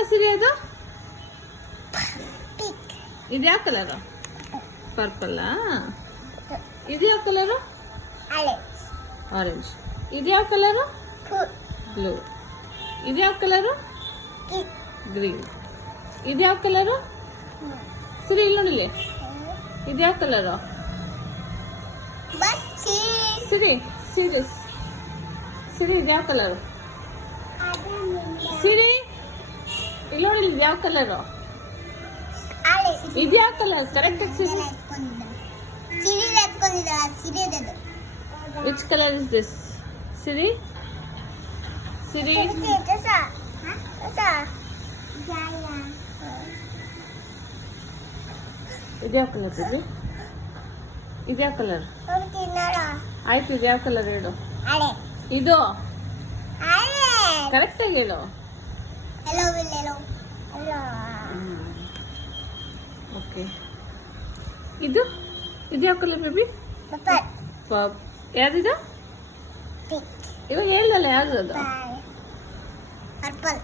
Colour ಸಿರಿ ಅದು? Pink. ಇದು ಯಾವ ಕಲರು? ಪರ್ಪಲ್ಲಾ? ಇದು ಯಾವ ಕಲರು? ಆರೆಂಜ್. ಆರೆಂಜ್. ಇದು ಯಾವ ಕಲರು? ಬ್ಲೂ. ಇದು ಯಾವ ಕಲರು? ಗ್ರೀನ್. ಇದು ಯಾವ ಕಲರು? ಸಿರಿ ಇಲ್ಲಿ ನೋಡಿಲಿ. ಇದು ಯಾವ ಕಲರು? ಸಿರಿ ಸಿರಿ ಸಿರಿ ಇದು ಯಾವ ಕಲರು? ಸಿರಿ ಇಲ್ಲಿ ನೋಡಿ, ಇದು ಯಾವ ಕಲರು? ಇದು ಯಾವ colour? Correct Siri. Which colour is this? Siri Siri ಇದು ಯಾವ ಕಲರ್ ಸಿರಿ? ಇದು ಯಾವ ಕಲರ್? ಆಯ್ತು, ಇದು ಯಾವ ಕಲರ್ ಹೇಳು? ಇದು ಕರೆಕ್ಟ್ ಆಗಿ ಹೇಳು. ಓಕೆ. ಇದು ಇದು ಯಾವ ಕಲರ್ ಬೇಬಿ? ಯಾವ್ದಿದು? ಇವಾಗ ಹೇಳ್ದಲ್ಲ ಯಾವ್ದು ಅದು? ಪರ್ಪಲ್.